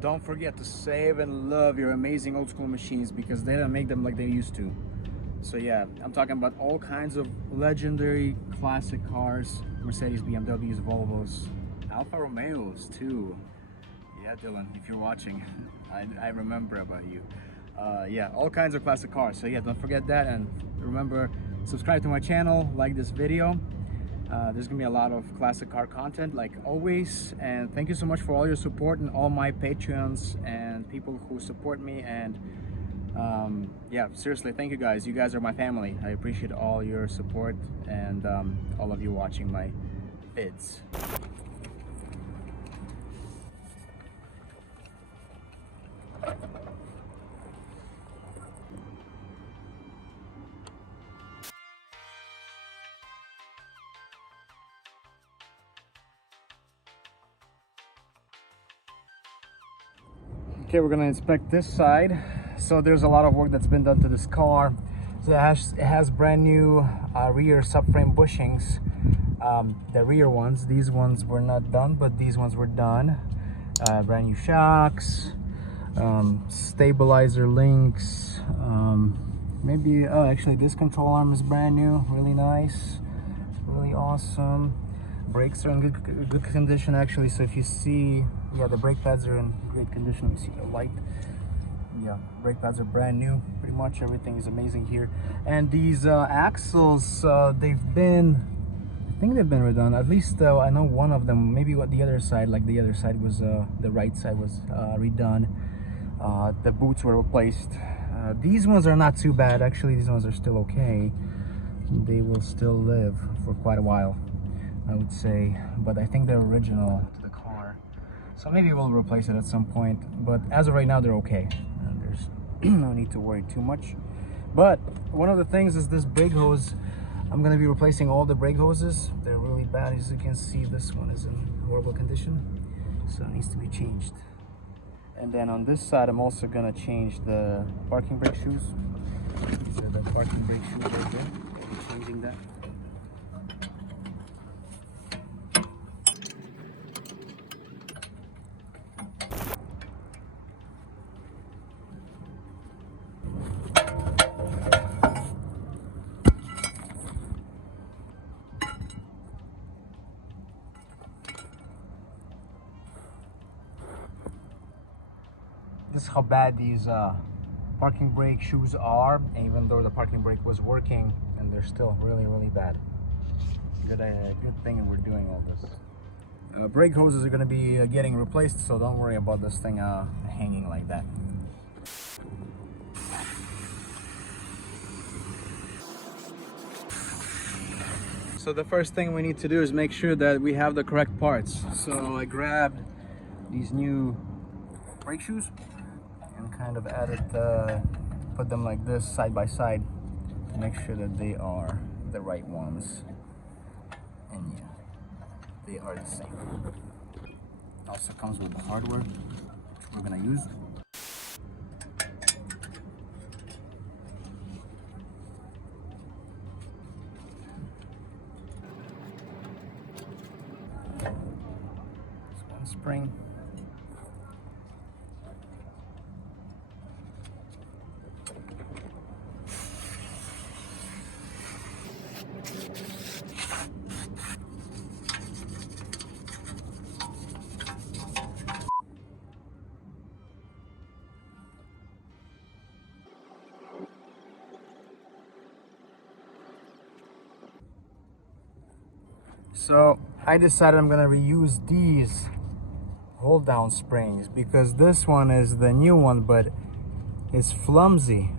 don't forget to save and love your amazing old school machines, because they don't make them like they used to. So yeah, I'm talking about all kinds of legendary classic cars, Mercedes, BMWs, Volvos, Alfa Romeos too. Yeah, Dylan, if you're watching, I remember about you. Yeah, all kinds of classic cars. So yeah, don't forget that, and remember, subscribe to my channel, like this video. There's gonna be a lot of classic car content like always, and thank you so much for all your support and all my Patreons and people who support me. And yeah, seriously, thank you guys. You guys are my family. I appreciate all your support and all of you watching my vids. Okay, we're gonna inspect this side. So there's a lot of work that's been done to this car. So it has brand new rear subframe bushings. The rear ones, these ones were not done, but these ones were done. Brand new shocks, stabilizer links, maybe, oh, actually this control arm is brand new, really nice, really awesome. Brakes are in good condition actually, so if you see, yeah, the brake pads are in great condition. You see the light, yeah, brake pads are brand new. Pretty much everything is amazing here. And these axles, they've been, I think they've been redone. At least I know one of them, maybe what the other side, like the other side was, the right side was redone. The boots were replaced. These ones are not too bad actually. These ones are still okay. They will still live for quite a while, I would say, but I think they're original to the car, so maybe we'll replace it at some point, but as of right now they're okay, and there's no need to worry too much. But one of the things is this brake hose. I'm going to be replacing all the brake hoses. They're really bad. As you can see, this one is in horrible condition, so it needs to be changed. And then on this side, I'm also going to change the parking brake shoes. These are the parking brake shoes right there. I'll be changing that. This is how bad these parking brake shoes are, even though the parking brake was working, and they're still really bad. Good thing we're doing all this. Brake hoses are going to be getting replaced, so don't worry about this thing hanging like that. So the first thing we need to do is make sure that we have the correct parts. So I grabbed these new brake shoes and kind of added, put them like this side by side to make sure that they are the right ones. And yeah, they are the same. Also comes with the hardware, which we're gonna use. One spring. So I decided I'm gonna reuse these hold down springs because this one is the new one, but it's flimsy.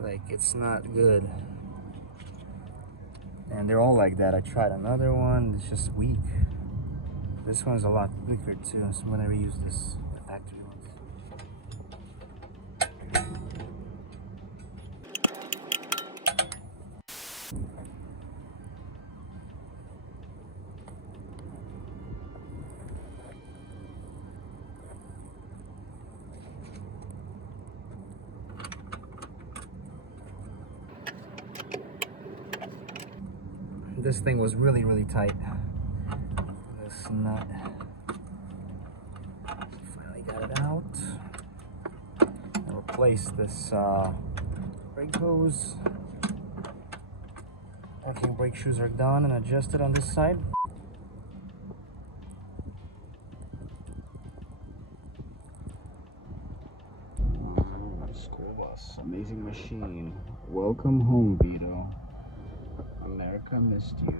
Like, it's not good. And they're all like that. I tried another one, it's just weak. This one's a lot weaker too, so I'm gonna reuse this, the factory ones. This thing was really tight. This nut. If I replace this brake hose. Parking brake shoes are done and adjusted on this side. School bus, amazing machine. Welcome home, Vito. America missed you.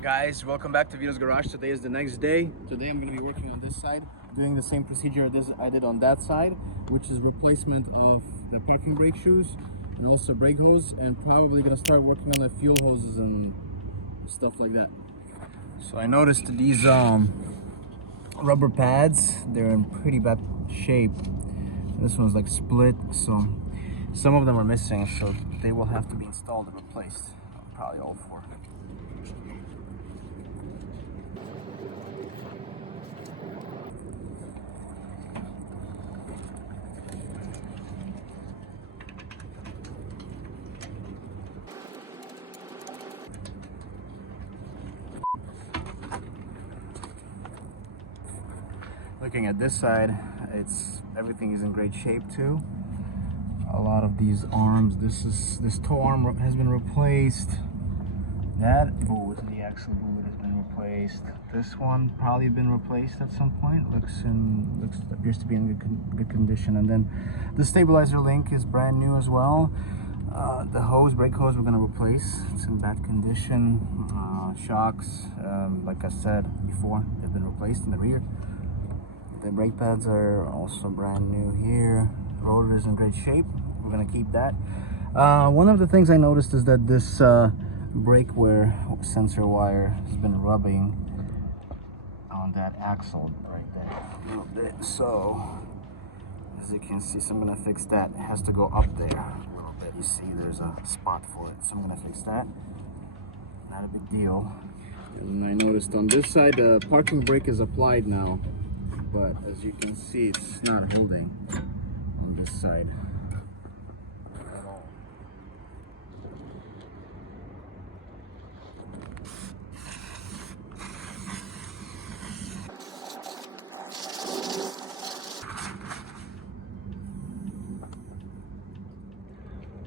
Guys, welcome back to Vito's Garage. Today is the next day. Today I'm going to be working on this side, doing the same procedure I did on that side, which is replacement of the parking brake shoes and also brake hose, and probably going to start working on the fuel hoses and stuff like that. So I noticed these rubber pads, they're in pretty bad shape. This one's like split, so some of them are missing, so they will have to be installed and replaced. Probably all four. Looking at this side, everything is in great shape too. A lot of these arms, this toe arm has been replaced. That boot, the axle boot, has been replaced. This one probably been replaced at some point. Appears to be in good condition. And then the stabilizer link is brand new as well. The brake hose, we're gonna replace. It's in bad condition. Shocks, like I said before, they've been replaced in the rear. The brake pads are also brand new here. Rotor is in great shape. We're gonna keep that. One of the things I noticed is that this brake wear sensor wire has been rubbing on that axle right there a little bit. So as you can see, so I'm gonna fix that. It has to go up there a little bit. You see there's a spot for it, so I'm gonna fix that. Not a big deal. And I noticed on this side the parking brake is applied now, but as you can see, it's not holding on this side at all.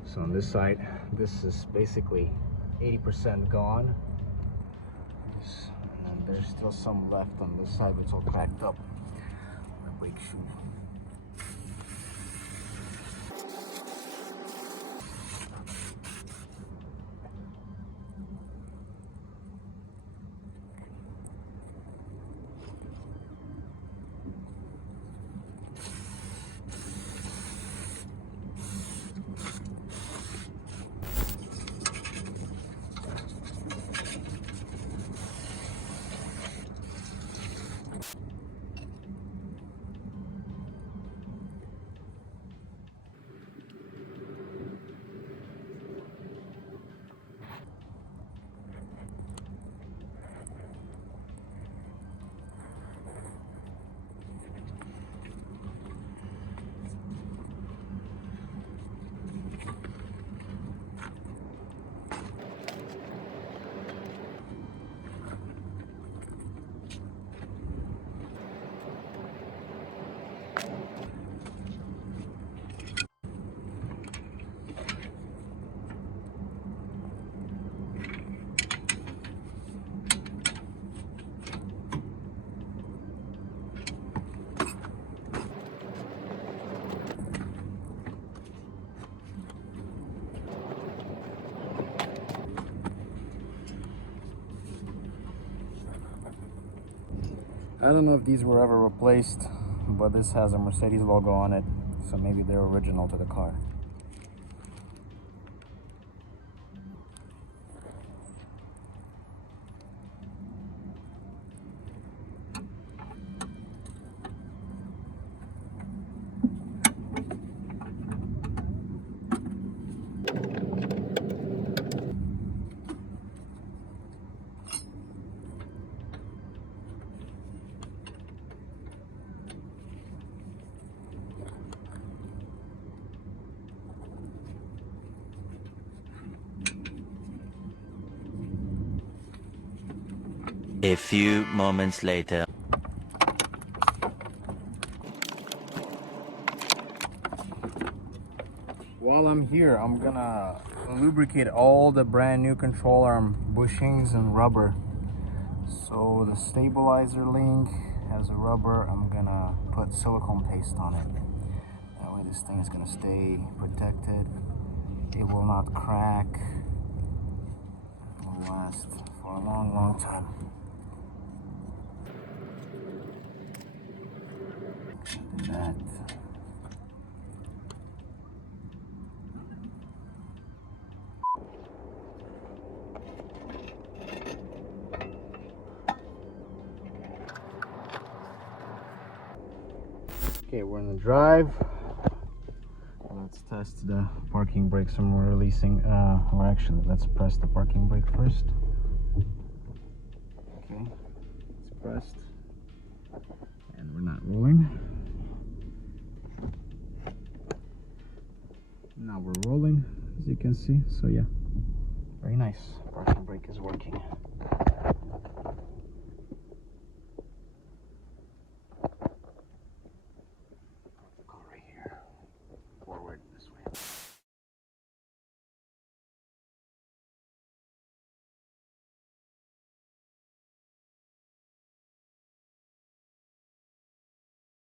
So on this side, this is basically 80% gone. And then there's still some left on this side, it's all cracked up. Brake shoe. I don't know if these were ever replaced, but this has a Mercedes logo on it, so maybe they're original to the car. A few moments later. I'm here, I'm gonna lubricate all the brand new control arm bushings and rubber. So the stabilizer link has a rubber. I'm gonna put silicone paste on it. That way this thing is gonna stay protected. It will not crack. It will last for a long, long time. Do that. Okay, we're in the drive. Let's test the parking brakes when we're releasing. Or actually, let's press the parking brake first. Okay, it's pressed. And we're not rolling. Now we're rolling, as you can see. So yeah, very nice. Parking brake is working.